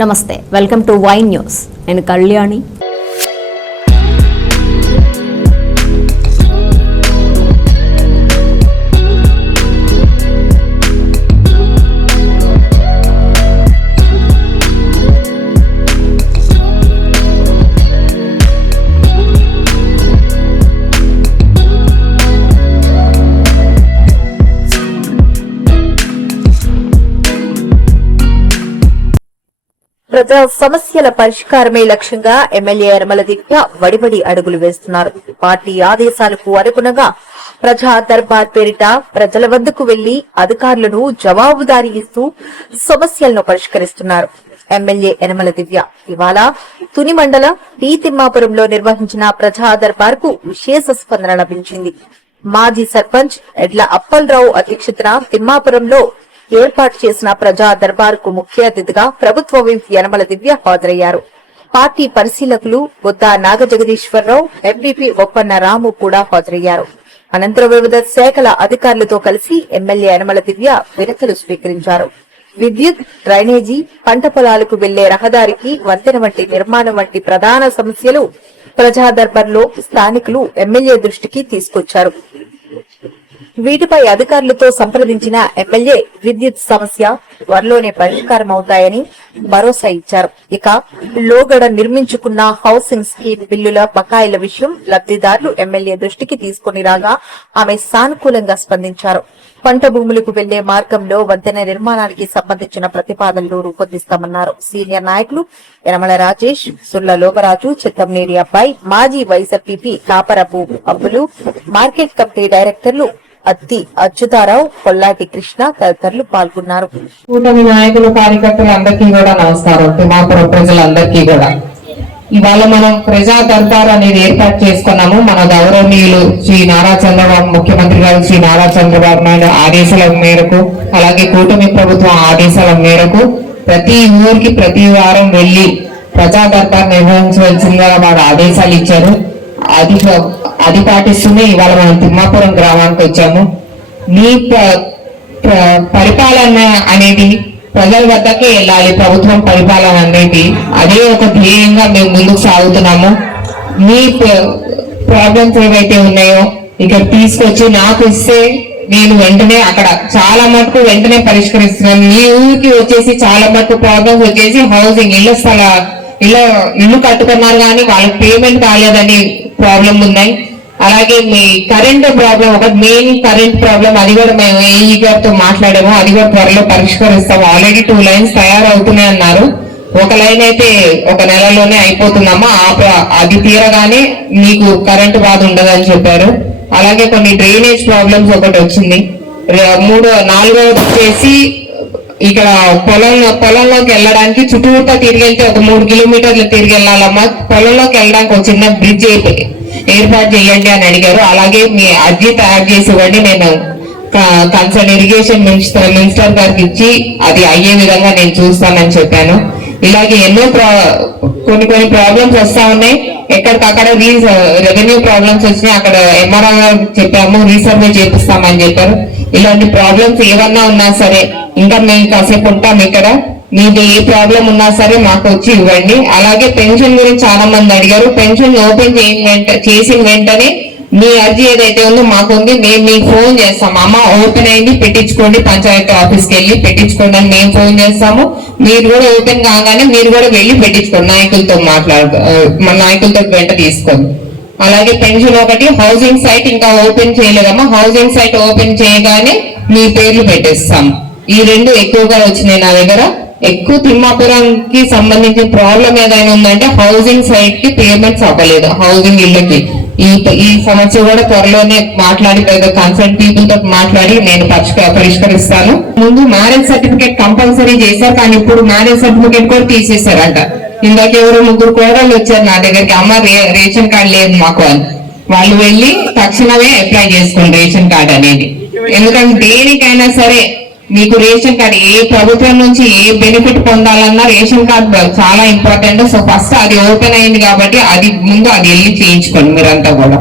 Namaste. Welcome to Y news. ഞാൻ കല്യാണി. ప్రజా సమస్యల పరిష్కారమే లక్ష్యంగా ఎమ్మెల్యే యనమల దివ్య వడివడి అడుగులు వేస్తున్నారు. పార్టీ ఆదేశాలకు అనుగుణంగా ప్రజా దర్బార్ పేరిట ప్రజల వద్దకు వెళ్ళి అధికారులను జవాబుదారీ ఇస్తూ సమస్యలను పరిష్కరిస్తున్నారు. ఎమ్మెల్యే యనమల దివ్య ఇవాళ తుని మండల టీ తిమ్మాపురంలో నిర్వహించిన ప్రజా దర్బార్కు విశేష స్పందన లభించింది. మాజీ సర్పంచ్ ఎడ్ల అప్పలరావు అధ్యక్షతన తిమ్మాపురంలో ఏర్పాటు చేసిన ప్రజా దర్బార్కు ముఖ్య అతిథిగా ప్రభుత్వ విప్ యనమల దివ్య హాజరయ్యారు. పార్టీ పరిశీలకులు బొద్ద నాగజగదీశ్వరరావు ఎంపీపీ ఒప్పన్న రాము కూడా హాజరయ్యారు. అనంతరం వివిధ శాఖల అధికారులతో కలిసి ఎమ్మెల్యే యనమల దివ్య వినతులు స్వీకరించారు. విద్యుత్ డ్రైనేజీ పంట పొలాలకు వెళ్ళే రహదారికి వంతెన వంటి నిర్మాణం వంటి ప్రధాన సమస్యలు ప్రజా దర్బార్లో స్థానికులు ఎమ్మెల్యే దృష్టికి తీసుకొచ్చారు. వీటిపై అధికారులతో సంప్రదించిన ఎమ్మెల్యే విద్యుత్ సమస్య త్వరలోనే పరిష్కారం అవుతాయని భరోసా ఇచ్చారు. ఇక లోగడ నిర్మించుకున్న హౌసింగ్ స్కీమ్ బిల్లుల బకాయిల విషయం లబ్దిదారులు ఎమ్మెల్యే దృష్టికి తీసుకుని రాగా ఆమె సానుకూలంగా స్పందించారు. పంట భూములకు వెళ్ళే మార్గంలో వంతెన నిర్మాణానికి సంబంధించిన ప్రతిపాదనలు రూపొందిస్తామన్నారు. సీనియర్ నాయకులు యనమల రాజేష్ సుల్ల లోకరాజు చిత్తంనేరి అబ్బాయి మాజీ వైఎస్ఆర్పీపీ కాపరపు అబ్బులు మార్కెట్ కమిటీ డైరెక్టర్లు అత్తి అచ్యుతారావు కొల్లాటి కృష్ణ తదితరులు పాల్గొన్నారు. కూటమి నాయకులు కార్యకర్తలు అందరికీ కూడా నమస్కారం. తిమాపురం ప్రజలందరికీ కూడా. ఇవాళ మనం ప్రజా దర్బార్ అనేది ఏర్పాటు చేసుకున్నాము. మన గౌరవనీయులు శ్రీ నారా చంద్రబాబు ముఖ్యమంత్రి గారు శ్రీ నారా చంద్రబాబు నాయుడు ఆదేశాల మేరకు అలాగే కూటమి ప్రభుత్వం ఆదేశాల మేరకు ప్రతి ఊరికి ప్రతి వారం వెళ్ళి ప్రజా దర్బార్ నిర్వహించవలసిందిగా వారు ఆదేశాలు ఇచ్చారు. అది అది పాటిస్తూనే ఇవాళ మనం తిమ్మాపురం గ్రామానికి వచ్చాము. మీ పరిపాలన అనేది ప్రజల వద్దకే వెళ్ళాలి ప్రభుత్వం పరిపాలన అనేది. అదే ఒక ధ్యేయంగా మేము ముందుకు సాగుతున్నాము. మీ ప్రాబ్లమ్స్ ఏవైతే ఉన్నాయో ఇక్కడ తీసుకొచ్చి నాకు ఇస్తే నేను వెంటనే అక్కడ చాలా మటుకు వెంటనే పరిష్కరిస్తున్నాను. మీ ఊరికి వచ్చేసి చాలా మటుకు ప్రాబ్లమ్స్ వచ్చేసి హౌసింగ్ ఇళ్ళ స్థల ఇలా ఇల్లు కట్టుకున్నారు కానీ వాళ్ళకి పేమెంట్ కాలేదని ప్రాబ్లం ఉన్నాయి. అలాగే మీ కరెంట్ ప్రాబ్లం ఒక మెయిన్ కరెంట్ ప్రాబ్లం అది కూడా మేము ఏఈ గారితో మాట్లాడాము. అది కూడా త్వరలో పరిష్కరిస్తాము. ఆల్రెడీ టూ లైన్స్ తయారవుతున్నాయి అన్నారు. ఒక లైన్ అయితే ఒక నెలలోనే అయిపోతుందమ్మా. అది తీరగానే మీకు కరెంటు బాధ ఉండదని చెప్పారు. అలాగే కొన్ని డ్రైనేజ్ ప్రాబ్లమ్స్ ఒకటి వచ్చింది. ర- మూడో వచ్చేసి ఇక్కడ పొలంలో పొలంలోకి వెళ్ళడానికి చుట్టూతా తిరిగి వెళ్తే ఒక మూడు కిలోమీటర్లు తిరిగి వెళ్ళాలమ్మా. పొలంలోకి వెళ్ళడానికి ఒక చిన్న బ్రిడ్జ్ ఏర్పాటు చేయండి అని అడిగారు. అలాగే మీ అర్జీ తయారు చేసి ఇవ్వండి. నేను కన్సర్న్ ఇరిగేషన్ మినిస్టర్ మినిస్టర్ గారికి ఇచ్చి అది అయ్యే విధంగా నేను చూస్తానని చెప్పాను. ఇలాగే ఎన్నో ప్రా- కొన్ని కొన్ని ప్రాబ్లమ్స్ వస్తా ఉన్నాయి. ఎక్కడికక్కడ రీ రెవెన్యూ ప్రాబ్లమ్స్ వచ్చినాయి అక్కడ ఎంఆర్ఆర్ గారు చెప్పాము రీసర్వే చేపిస్తామని చెప్పారు. ఇలాంటి ప్రాబ్లమ్స్ ఏమన్నా ఉన్నా సరే ఇంకా మేము కాసేపు ఉంటాం ఇక్కడ. మీకు ఏ ప్రాబ్లం ఉన్నా సరే మాకు వచ్చి ఇవ్వండి. అలాగే పెన్షన్ గురించి చాలా మంది అడిగారు. పెన్షన్ ఓపెన్ చేసిన చేసిన వెంటనే మీ అర్జీ ఏదైతే ఉందో మాకు ఉంది మేము మీకు ఫోన్ చేస్తాం. అమ్మ ఓపెన్ అయింది పెట్టించుకోండి పంచాయతీ ఆఫీస్కి వెళ్ళి పెట్టించుకోండి అని మేము ఫోన్ చేస్తాము. మీరు కూడా ఓపెన్ కాగానే మీరు కూడా వెళ్ళి పెట్టించుకోండి. నాయకులతో మాట్లాడు మన నాయకులతో వెంట తీసుకోండి. అలాగే పెన్షన్ ఒకటి హౌసింగ్ సైట్ ఇంకా ఓపెన్ చేయలేదమ్మా. హౌసింగ్ సైట్ ఓపెన్ చేయగానే మీ పేర్లు పెట్టేస్తాం. ఈ రెండు ఎక్కువగా వచ్చినాయి నా దగ్గర. ఎక్కువ తిమ్మాపురంకి సంబంధించిన ప్రాబ్లం ఏదైనా ఉందంటే హౌసింగ్ సైట్కి పేమెంట్స్ అవ్వలేదు. హౌసింగ్ ఇళ్ళకి. ఈ ఈ సమస్య కూడా త్వరలోనే మాట్లాడి కన్సర్న్ పీపుల్తో మాట్లాడి నేను పరిష్కరిస్తాను. ముందు మ్యారేజ్ సర్టిఫికేట్ కంపల్సరీ చేశారు కానీ ఇప్పుడు మ్యారేజ్ సర్టిఫికేట్ కూడా తీసేశారంట. ఇందాక ఎవరో ముగ్గురు కోడళ్ళు వచ్చారు నా దగ్గరికి అమ్మ రేషన్ కార్డు లేదు మాకు అని. వాళ్ళు వెళ్ళి తక్షణమే అప్లై చేసుకోండి రేషన్ కార్డు అనేది. ఎందుకంటే దేనికైనా సరే మీకు రేషన్ కార్డు ఏ ప్రభుత్వం నుంచి ఏ బెనిఫిట్ పొందాలన్నా రేషన్ కార్డు చాలా ఇంపార్టెంట్ సో ఫస్ట్ అది ఓపెన్ అయింది కాబట్టి అది ముందు అది వెళ్ళి చేయించుకోండి మీరంతా కూడా.